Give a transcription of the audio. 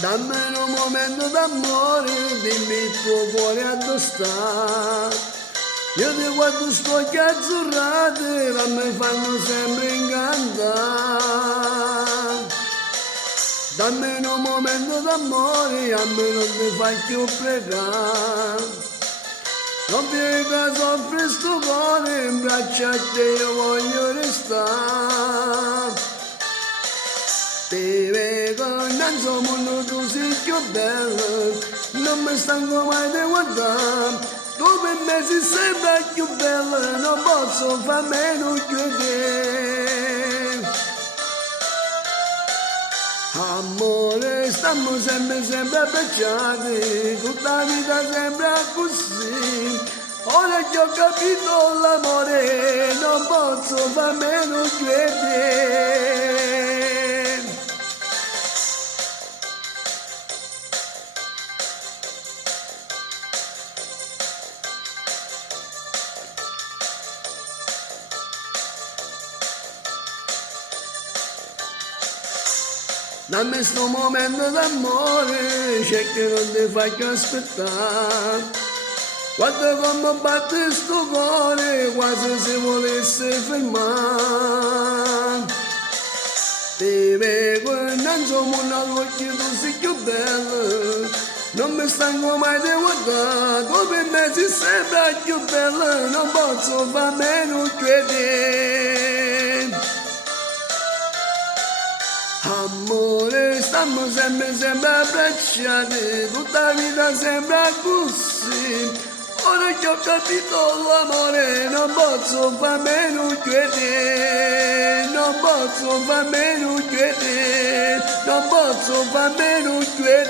Dammi un momento d'amore, dimmi il tuo cuore a dove sta. Io ti guardo sto occhi azzurrati, a me fanno sempre incantare. Dammi un momento d'amore, a me non ti fai più pregare. Non piega soffre sto cuore, in braccio a te io voglio restare. Ti vedo in questo mondo tu sei più bella, non mi stanco mai di guardare. Tu per me sei sempre più bella, non posso far meno che te. Amore, stiamo sempre abbracciati, tutta la vita sembra così. Ora che ho capito l'amore, non posso far meno che te. Dammi sto momento d'amore, c'è che non ti faccio aspettare. Guarda come batte sto cuore, quasi si volesse fermare. Ti vedo in questo mondo all'occhio tu sei più bella, non mi stanco mai di guardare. Tu per me sei sempre più bella, non posso far meno che te. Amore, stiamo sempre abbracciati, tutta la vita sembra così. Ora che ho capito l'amore, non posso far meno che te, non posso far meno che te, non posso far meno che te.